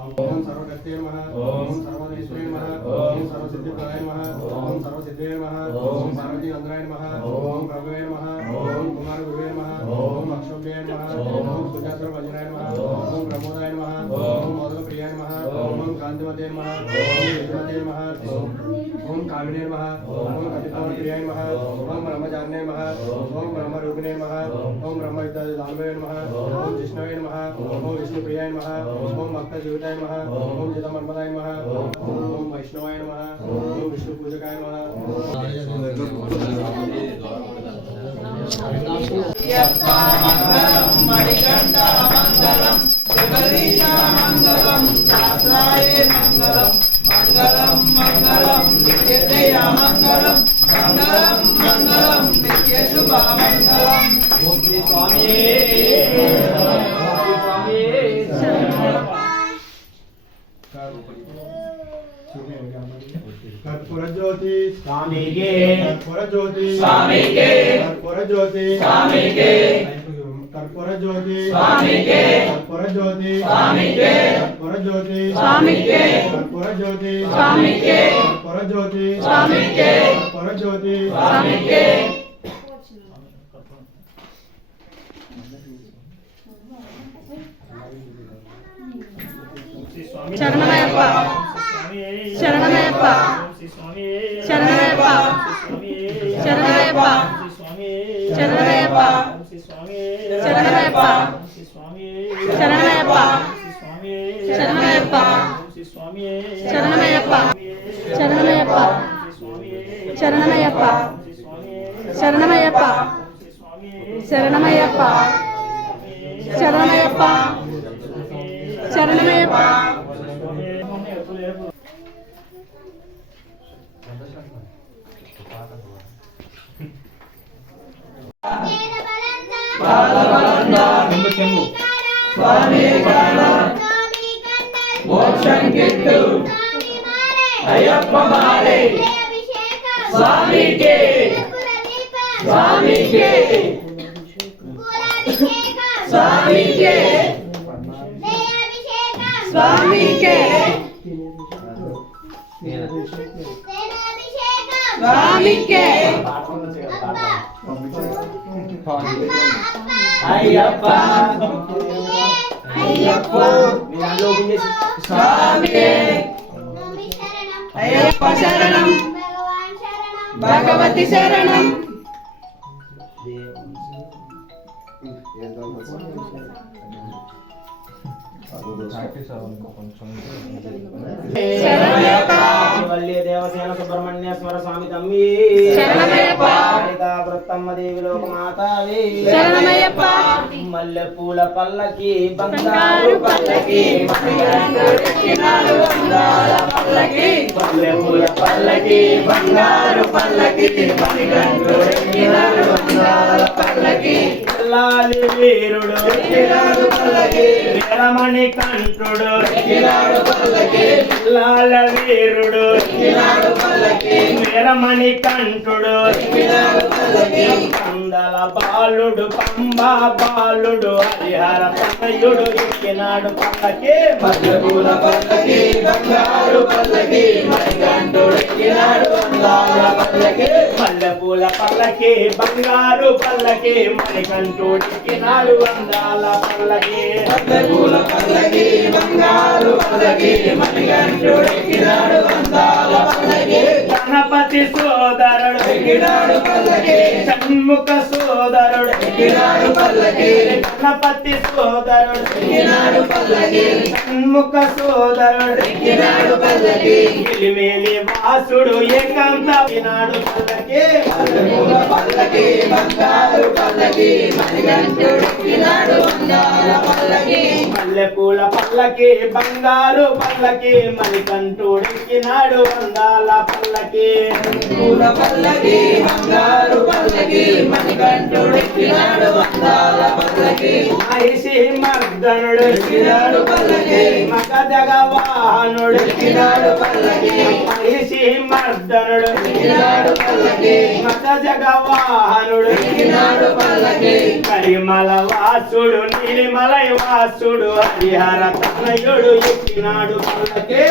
ओम सर्वगते नमः ओम सर्वदेश्वरे नमः ओम सर्वसिद्धिप्रदाय नमः ओम सर्वसिद्धे नमः ओम पार्वती नंदनाय नमः ओम प्रभवे नमः ओम कुमार गुरुवे नमः ओम अक्षोभ्ये नमः ओम सुजासुर वज्राय नमः ओम प्रमोदाय नमः ओम मोदक प्रियाय नमः ओम कांतिमते नमः ओम विद्मते नमः ओम कामिने नमः ओम कटितवर प्रियाय नमः ओम ब्रह्मचारिणे नमः ओम ब्रह्मरूपिणे नमः ओम ब्रह्मविद्यादानवे नमः ओम विष्णवे नमः ओम विष्णुप्रियाय नमः ओम भक्तजीविताय नमः ओम चिदंबरपदाय नमः ओम वैष्णवाय नमः ओम विष्णु पूजकाय नमः मंगलम मणिकंठा मंगलम सुगरीशा मंगलम शास्त्राय मंगलम मंगलम मंगलम नित्यजय मंगलम मंगलम मंगलम नित्य शुभ मंगलम ओम श्री स्वामी कर्पूर ज्योति स्वामी के कर्पूर ज्योति स्वामी के कर्पूर ज्योति स्वामी के कर्पूर ज्योति स्वामी के कर्पूर ज्योति स्वामी के कर्पूर ज्योति स्वामी के कर्पूर ज्योति स्वामी के कर्पूर ज्योति स्वामी के कर्पूर ज्योति स्वामी के శరణమయ్యప్ప శరణమయ్యప్ప శరణమయ్యప్ప శరణమయ్యప్ప శరణమయ్యప్ప శరణమయ్యప్ప శరణమయ్యప్ప శరణమయ్యప్ప శరణమయ్యప్ప శరణమయ్యప్ప శరణమయ్యప్ప శరణమయ్యప్ప శరణమయ్యప్ప శరణమయ్యప్ప శరణమయ్యప్ప స్వామి మోక్షం కిట్టు అయ్యప్ప మాలే స్వామికే స్వామికే స్వామికే స్వామికే స్వామికే అయ్యప్ప అయ్యప్ప స్వామి అయ్యప్ప శరణం భగవతి శరణం దేవసేన సుబ్రహ్మణ్యేశ్వర స్వామి తమ్మి వృత్తమ్మ దేవి లోకమాతావి మల్లె పూల పల్లకి బంగారు పల్లకి మల్లె పూల పల్లకి బంగారు పల్లకి పల్లకి లాలి వీరుడు వీరమణి కంఠుడు లాల వీరుడు వీరమణి కంఠుడు పందల బాలుడు పంబా బాలుడు హరిహర తనయుడు ఎక్కినాడు పల్లకి మల్లెపూల పల్లకి బంగారు పల్లకి మణికంఠుడు ఎక్కినాడు అందాల పల్లకి మల్లెపూల పూల పల్లకి బంగారు పల్లకి మణికంఠుడికినాడు అందాల పల్లకి పూల పల్లకి బంగారు పల్లకి మణికంఠుడికినాడు అందాల పల్లకి గణపతి సోదరుడు ఎక్కినాడు పల్లకి షణ్ముఖ సోదరుడు ఎక్కినాడు పల్లకి గణపతి సోదరుడు ఎక్కినాడు పల్లకి షణ్ముఖ సోదరుడు ఎక్కినాడు పల్లకి గిలిమేలి వాసుడు ఏకాంత వినాడు పల్లకి పూల పల్లకి బంగారు పల్లకి మణికంఠుడికినాడు అందాల పల్లకి మల్లెపూల పల్లకి బంగారు పల్లకి మణికంఠుడికినాడు అందాల పల్లకి పూల పల్లకి బంగారు పల్లకి మణికంఠుడికినాడు అందాల పల్లకి మహిషి మర్దనుడు ఎక్కినాడు పల్లకి మగ జగవాహనుడు ఎక్కినాడు పల్లకి మహిషి మర్దనుడు ఎక్కినాడు పల్లకి మగ జగవాహనుడు ఎక్కినాడు పల్లకి కరిమల వాసుడు నీలిమలై వాసుడు హరిహర తనయుడు ఎక్కినాడు పల్లకి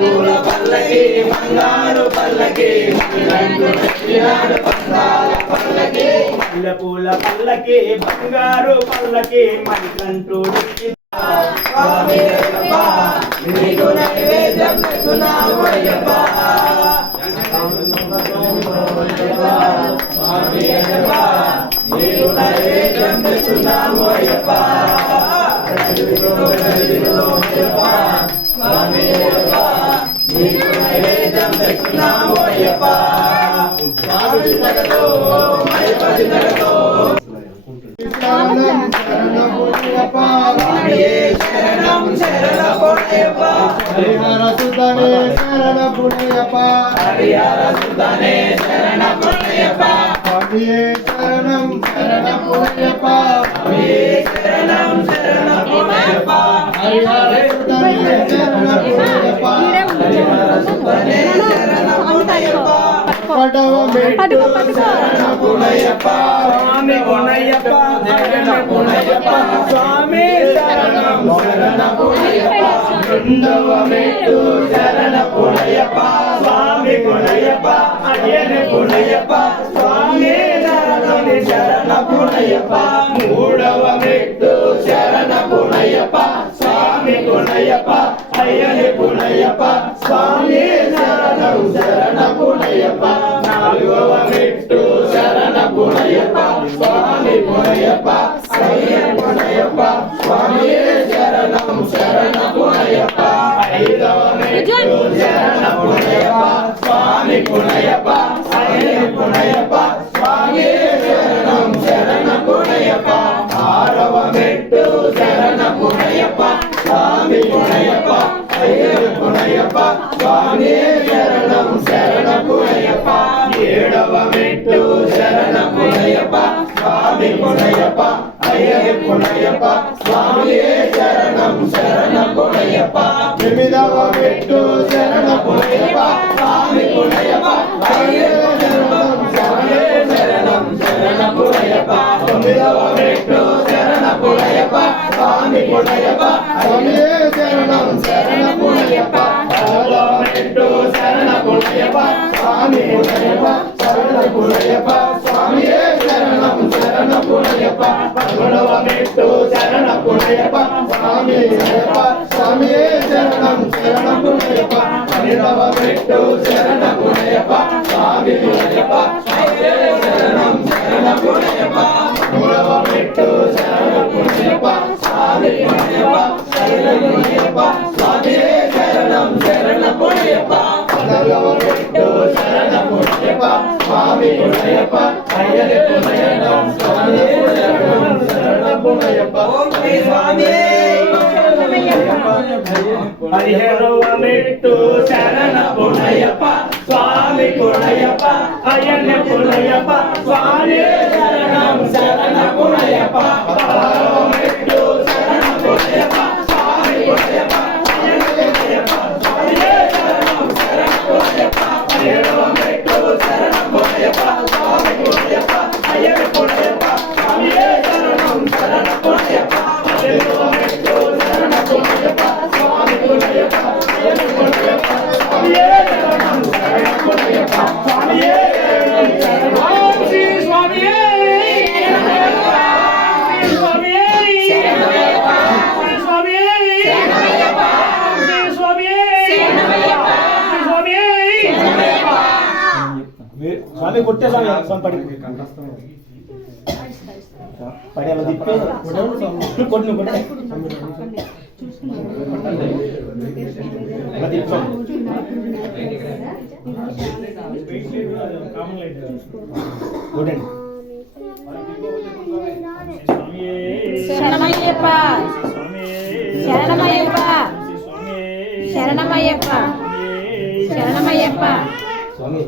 పూల పల్లకి బంగారు పల్లకి మణికంఠుడికినాడు అందాల పల్లకి మల్లెపూల పల్లకి బంగారు పల్లకి మణికంఠుడికి స్వామి అయ్యప్ప నీకు నైవేద్యం పెడుతున్నాము అయ్యప్ప స్వామి అయ్యప్ప నీకు నైవేద్యం పెడుతున్నాము అయ్యప్ప స్వామి అయ్యప్ప నీకు నైవేద్యం పెడుతున్నాము అయ్యప్ప స్వామి జగతో మైపతి జగతో శరణం శరణమయ్యప్ప హరిహర సుతనే శరణ పుణ్యప్ప హరిహర సుతనే శరణమయ్యప్ప స్వామియే శరణం శరణ పుణ్యప్ప స్వామియే శరణం శరణమయ్యప్ప హరిహర సుతనే శరణ పుణ్యప్ప హరిహర సుతనే శరణమయ్యప్ప పడవ మెట్టు శరణ పుణ్యప్ప స్వామి గుణయ్యప్ప శరణ పుణ్యప్ప స్వామి శరణం శరణ పుణ్యప్ప రెండవ మెట్టు శరణ పుణ్యప్ప స్వామి గుణయ్యప్ప అయ్యన గుణయ్యప్ప స్వామి శరణం శరణ పుణ్యప్ప మూడవ మెట్టు శరణ పుణ్యప్ప స్వామి గుణయ్యప్ప అయ్యని గుణయ్యప్ప స్వామి శరణం శరణ పుణ్యప్ప నాలుగవ మెట్టు శరణ పుణ్యప్ప స్వామి పుణ్యప్ప అయ్య పుణ్యప్ప స్వామి శరణం శరణ పుణ్యప్ప ఐదవ మెట్టు శరణ పుణ్యప్ప స్వామి పుణ్యప్ప అయ్య పుణ్యప్ప స్వామి శరణం శరణ పుణ్యప్ప ఆరవ మెట్టు శరణ పుణ్యప్ప స్వామి పుణ్యప్ప అయ్య పుణ్యప్ప స్వామి శరణం శరణ పుణ్యప్ప ఏడవ మెట్టు శరణ పుణ్యప్ప స్వామి పుణ్యప్ప అయ్య పుణ్యప్ప స్వామి శరణం శరణ పుణ్యప్ప ఎనిమిదవ మెట్టు శరణ పుణ్యప్ప స్వామి పుణ్యప్ప అయ్య శరణం శరణ పుణ్యప్ప తొమ్మిదవ మెట్టు శరణ పుణ్యప్ప స్వామి పుణ్యప్ప స్వామియే శరణం శరణ పుణ్యప్ప పదవ మెట్టు శరణ పుణ్యప్ప స్వామి పుణ్యప్ప శరణ పుణ్యప్ప స్వామియే శరణం శరణ పుణ్యప్ప పదకొండవ మెట్టు శరణ పుణ్యప్ప స్వామి పుణ్యప్ప స్వామియే శరణం శరణ పుణ్యప్ప పన్నెండవ మెట్టు శరణ పుణ్యప్ప స్వామి పుణ్యప్ప స్వామియే శరణం శరణ పుణ్యప్ప మూడవ మెట్టు శరణ పుణ్యప్ప స్వామి పుణ్యప్ప శరణ పుణ్యప్ప స్వామియే శరణం శరణ పుణ్యప్ప పదవ మెట్టు శరణ పుణ్యప్ప స్వామి పుణ్యప్ప అయ్యని పుణ్యప్ప స్వామి శరణం శరణ పుణ్యప్ప ఓం శ్రీ స్వామి పదిహేనవ మెట్టు శరణ పుణ్యప్ప స్వామి పుణ్యప్ప అయ్యన్న పుణయ్యప్ప స్వామి శరణం శరణ పుణ్యప్ప పదహారవ మెట్టు శరణ పుణ్యప్ప స్వామి పుణ్యప్ప పదిహేడవ మెట్టు శరణ పుణ్యప్ప స్వామి పుణ్యప్ప అయ్యప్ప పుణ్యప్ప స్వామి శరణం శరణ పుణ్యప్ప పదిహేడవ మెట్టు శరణ పుణ్యప్ప స్వామి పుణ్యప్ప అయ్యప్ప పుణ్యప్ప స్వామి శరణం శరణ పుణ్యప్ప స్వామి శరణం శరణ స్వామి కొట్టే స్వామి స్వామి పడి పడేలా తిప్పి కొట్టు కొట్టే కొట్టండి శరణమయ్యప్ప శరణమయ్యప్ప శరణమయ్యప్ప శరణమయ్యప్ప స్వామి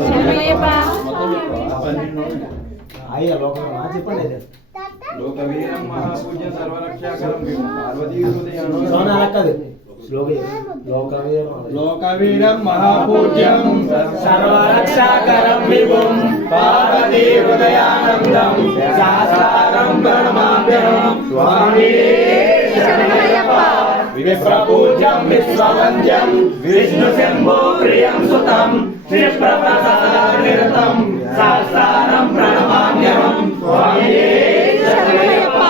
శరణమయ్యప్ప అయ్యా లోకం చెప్పండి లోకవీరం మహాపూజ్య సర్వరక్షాకరం పార్వతీ హృదయాను స్వామి అలా కాదు లోకవీరం మహాపూజ్యం సర్వరక్షాకరం విభుం పార్వతీ హృదయానందం శాస్త్రారం ప్రణమామ్యహం స్వామి శరణమయ్యప్ప విప్రపూజ్యం విశ్వవంద్యం విష్ణు శంభో ప్రియం సుతం త్రిప్రసాదనిరతం శాస్త్రారం ప్రణమామ్యహం స్వామి శరణమయ్యప్ప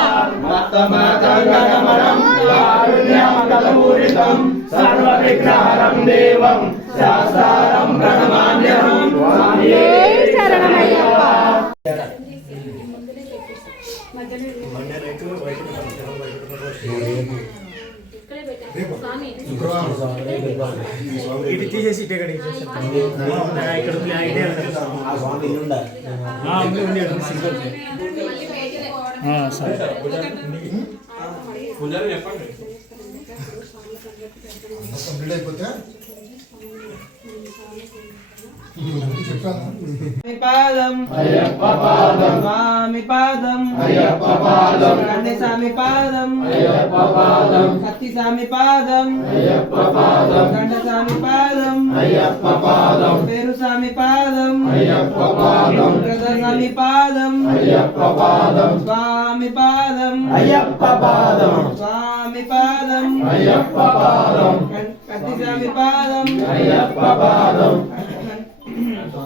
మత్తమాతంగమనం కారుణ్యమకలపూరితం సర్వవిఘ్నహరం దేవం శాస్త్రారం ప్రణమామ్యహం స్వామి శరణమయ్యప్ప ఇది తీసేసి ఇటే ఇక్కడ ఆ స్వామి ఇల్లుండా కంప్లీట్ అయిపోతే పాదం అయ్యప్ప పాదం స్వామి పాదం అయ్యప్ప పాదం కండే స్వామి పాదం అయ్యప్ప పాదం కత్తి స్వామి పాదం అయ్యప్ప పాదం గండ స్వామి పాదం అయ్యప్ప పాదం పేరు స్వామి పాదం అయ్యప్ప పాదం గద స్వామి పాదం అయ్యప్ప పాదం స్వామి పాదం అయ్యప్ప పాదం స్వామి పాదం అయ్యప్ప పాదం కత్తి స్వామి పాదం అయ్యప్ప పాదం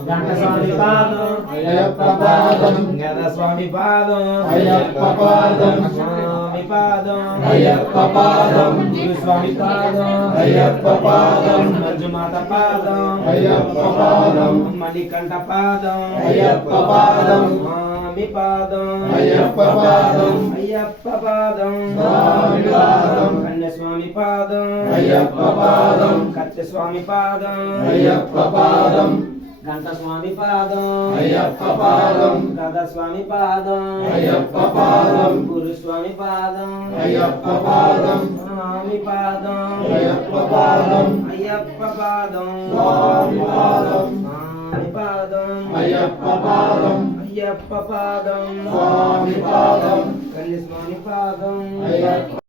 గంట స్వామి పాదం అయ్యప్ప పాదం గద స్వామి పాదం అయ్యప్ప పాదం స్వామి పాదం అయ్యప్ప పాదం గురు స్వామి పాదం అయ్యప్ప పాదం మంజుమాత పాదం అయ్యప్ప పాదం మణికంఠ పాదం అయ్యప్ప పాదం స్వామి పాదం అయ్యప్ప పాదం అయ్యప్ప పాదం స్వామి పాదం కన్య స్వామి పాదం అయ్యప్ప పాదం కత్య స్వామి పాదం అయ్యప్ప పాదం గంట స్వామి పాదం అయ్యప్ప పాదం గద స్వామి పాదం అయ్యప్ప పాదం గురు స్వామి పాదం అయ్యప్ప పాదం స్వామి పాదం అయ్యప్ప పాదం అయ్యప్ప పాదం స్వామి పాదం స్వామి పాదం అయ్యప్ప పాదం అయ్యప్ప పాదం స్వామి పాదం కన్య స్వామి పాదం అయ్యప్ప